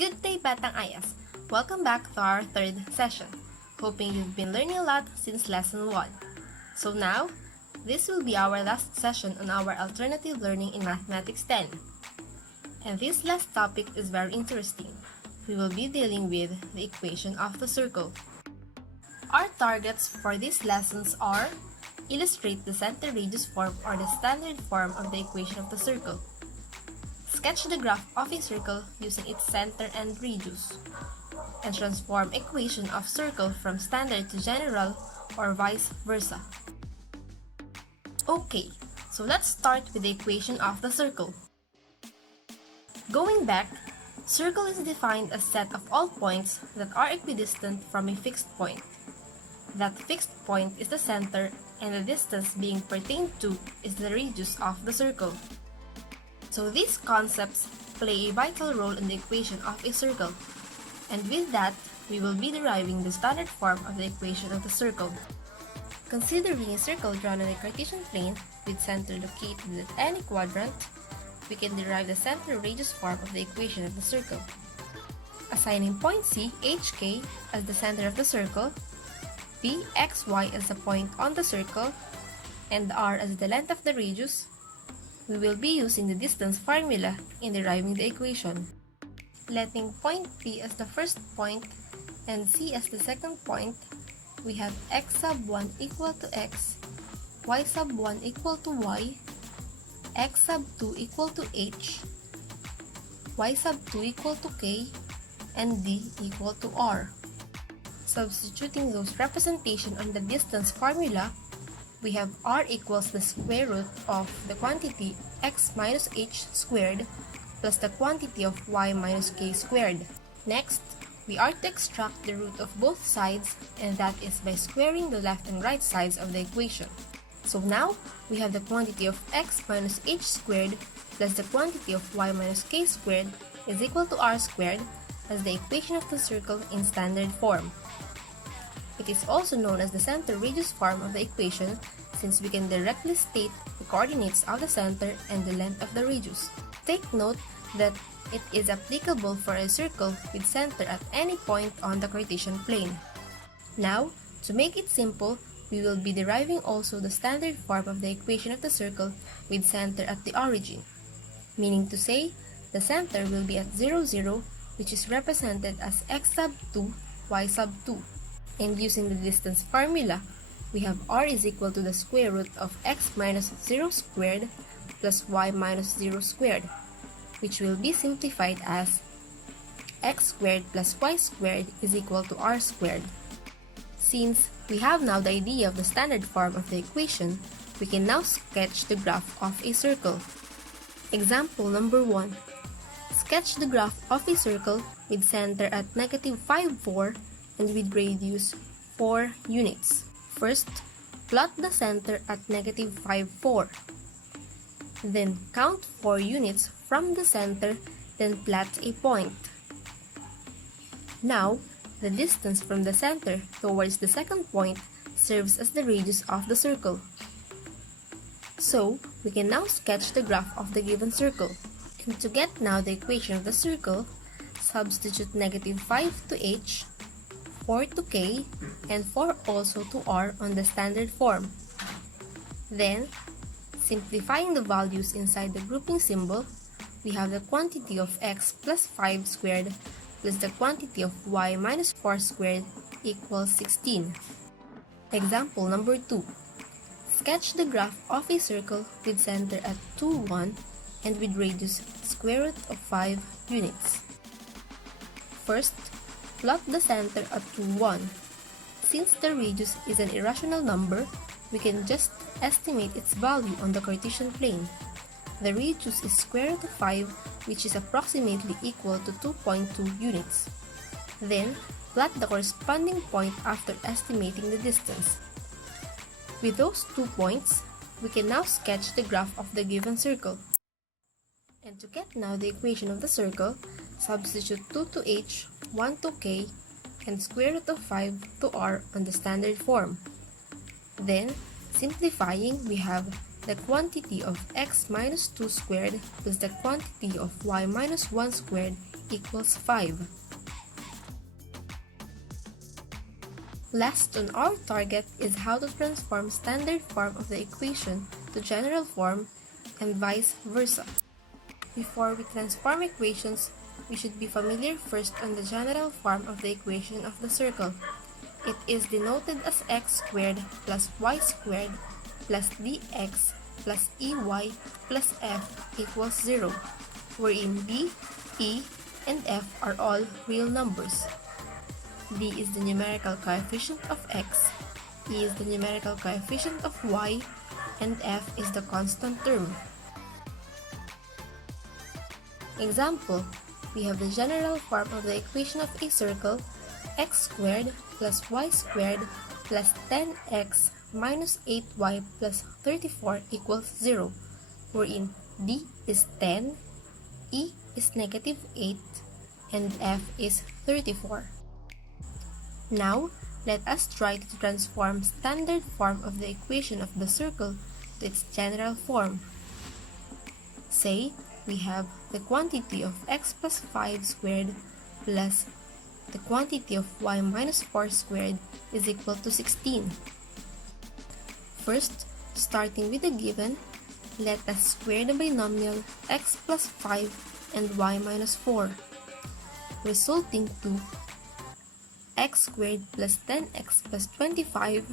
Good day, Batang Ayas! Welcome back to our third session. Hoping you've been learning a lot since lesson 1. So now, this will be our last session on our alternative learning in Mathematics 10. And this last topic is very interesting. We will be dealing with the equation of the circle. Our targets for these lessons are illustrate the center radius form or the standard form of the equation of the circle. Sketch the graph of a circle using its center and radius, and transform equation of circle from standard to general or vice versa. Okay, so let's start with the equation of the circle. Going back, circle is defined as set of all points that are equidistant from a fixed point. That fixed point is the center, and the distance being pertained to is the radius of the circle. So these concepts play a vital role in the equation of a circle. And with that, we will be deriving the standard form of the equation of the circle. Considering a circle drawn on a Cartesian plane with center located at any quadrant, we can derive the center radius form of the equation of the circle. Assigning point C, HK, as the center of the circle, P, XY as the point on the circle, and R as the length of the radius, we will be using the distance formula in deriving the equation. Letting point P as the first point and C as the second point, we have x sub 1 equal to x, y sub 1 equal to y, x sub 2 equal to h, y sub 2 equal to k, and d equal to r. Substituting those representation on the distance formula, we have r equals the square root of the quantity x minus h squared plus the quantity of y minus k squared. Next, we are to extract the root of both sides, and that is by squaring the left and right sides of the equation. So now, we have the quantity of x minus h squared plus the quantity of y minus k squared is equal to r squared as the equation of the circle in standard form. It is also known as the center radius form of the equation since we can directly state the coordinates of the center and the length of the radius. Take note that it is applicable for a circle with center at any point on the Cartesian plane. Now, to make it simple, we will be deriving also the standard form of the equation of the circle with center at the origin, meaning to say, the center will be at 0, 0, which is represented as x sub 2, y sub 2. And using the distance formula, we have r is equal to the square root of x minus 0 squared plus y minus 0 squared, which will be simplified as x squared plus y squared is equal to r squared. Since we have now the idea of the standard form of the equation, we can now sketch the graph of a circle. Example number 1. Sketch the graph of a circle with center at negative 5, 4 and with radius 4 units. First, plot the center at negative 5, 4. Then count 4 units from the center, then plot a point. Now, the distance from the center towards the second point serves as the radius of the circle. So, we can now sketch the graph of the given circle. And to get now the equation of the circle, substitute negative 5 to h, 4 to k, and 4 also to r on the standard form. Then, simplifying the values inside the grouping symbol, we have the quantity of x plus 5 squared plus the quantity of y minus 4 squared equals 16. Example number 2. Sketch the graph of a circle with center at 2, 1 and with radius square root of 5 units. First, plot the center at 2, 1. Since the radius is an irrational number, we can just estimate its value on the Cartesian plane. The radius is square root of 5, which is approximately equal to 2.2 units. Then, plot the corresponding point after estimating the distance. With those 2 points, we can now sketch the graph of the given circle. And to get now the equation of the circle, substitute 2 to h, 1 to k, and square root of 5 to r on the standard form. Then, simplifying, we have the quantity of x minus 2 squared plus the quantity of y minus 1 squared equals 5. Last on our target is how to transform standard form of the equation to general form and vice versa. Before we transform equations, we should be familiar first on the general form of the equation of the circle. It is denoted as x squared plus y squared plus dx plus ey plus f equals 0, wherein b, e, and f are all real numbers. b is the numerical coefficient of x, e is the numerical coefficient of y, and f is the constant term. Example, we have the general form of the equation of a circle x squared plus y squared plus 10x minus 8y plus 34 equals 0, wherein d is 10, e is negative 8, and f is 34. Now, let us try to transform standard form of the equation of the circle to its general form. Say, we have the quantity of x plus 5 squared plus the quantity of y minus 4 squared is equal to 16. First, starting with the given, let us square the binomial x plus 5 and y minus 4, resulting to x squared plus 10x plus 25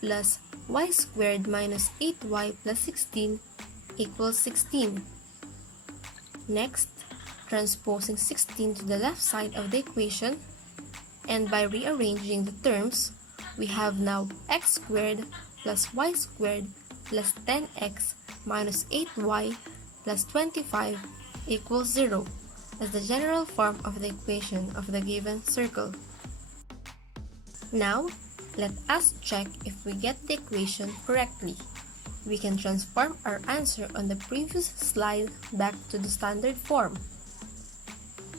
plus y squared minus 8y plus 16 equals 16. Next, transposing 16 to the left side of the equation, and by rearranging the terms, we have now x squared plus y squared plus 10x minus 8y plus 25 equals 0 as the general form of the equation of the given circle. Now, let us check if we get the equation correctly. We can transform our answer on the previous slide back to the standard form.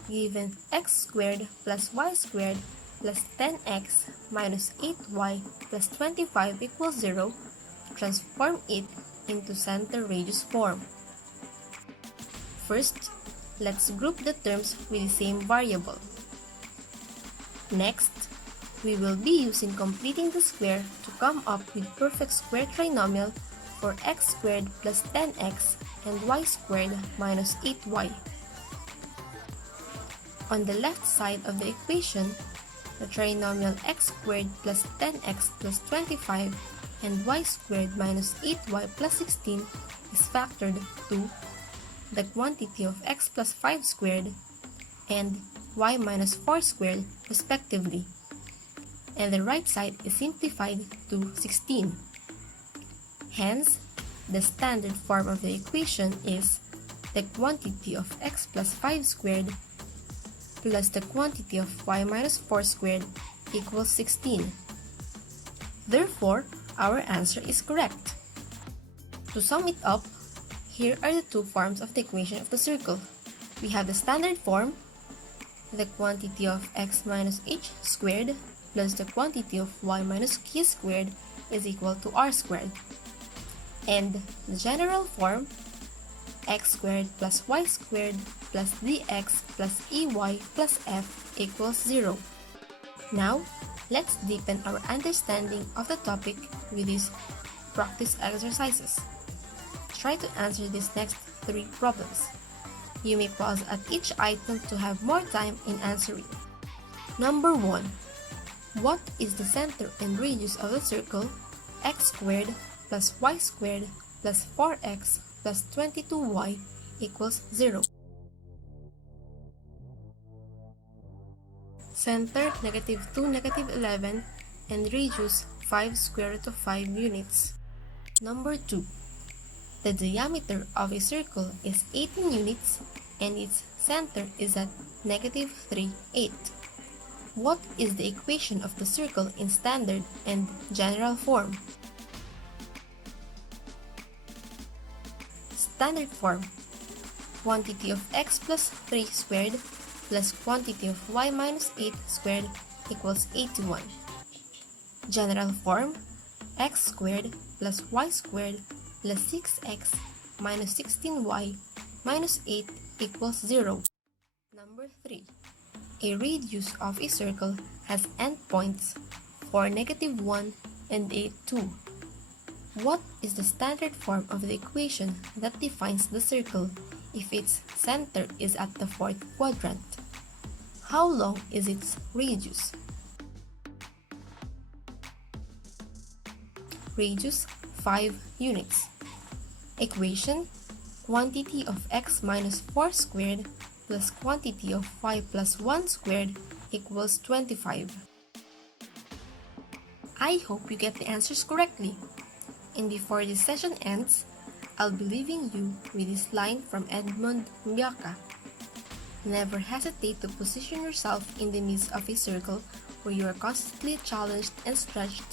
Given x squared plus y squared plus 10x minus 8y plus 25 equals 0, transform it into center radius form. First, let's group the terms with the same variable. Next, we will be using completing the square to come up with perfect square trinomial for x squared plus 10x and y squared minus 8y. On the left side of the equation, the trinomial x squared plus 10x plus 25 and y squared minus 8y plus 16 is factored to the quantity of x plus 5 squared and y minus 4 squared respectively, and the right side is simplified to 16. Hence, the standard form of the equation is the quantity of x plus 5 squared plus the quantity of y minus 4 squared equals 16. Therefore, our answer is correct. To sum it up, here are the two forms of the equation of the circle. We have the standard form, the quantity of x minus h squared plus the quantity of y minus k squared is equal to r squared. And the general form, x squared plus y squared plus dx plus ey plus f equals 0. Now, let's deepen our understanding of the topic with these practice exercises. Try to answer these next 3 problems. You may pause at each item to have more time in answering. Number 1. What is the center and radius of the circle x squared plus y squared plus 4x plus 22y equals 0? Center -2, -11, and radius 5 square root of 5 units. Number 2. The diameter of a circle is 18 units and its center is at -3, 8. What is the equation of the circle in standard and general form? Standard form: quantity of x plus 3 squared plus quantity of y minus 8 squared equals 81. General form: x squared plus y squared plus 6x minus 16y minus 8 equals 0. Number 3. A radius of a circle has endpoints for -1 and a 2. What is the standard form of the equation that defines the circle if its center is at the fourth quadrant? How long is its radius? Radius 5 units. Equation: quantity of x minus 4 squared plus quantity of y plus 1 squared equals 25. I hope you get the answers correctly. And before this session ends, I'll be leaving you with this line from Edmund Mbyaka. Never hesitate to position yourself in the midst of a circle where you are constantly challenged and stretched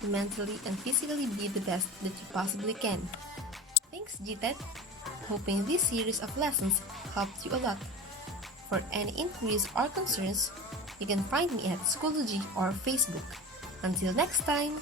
to mentally and physically be the best that you possibly can. Thanks, GTED! Hoping this series of lessons helped you a lot. For any inquiries or concerns, you can find me at Schoology or Facebook. Until next time!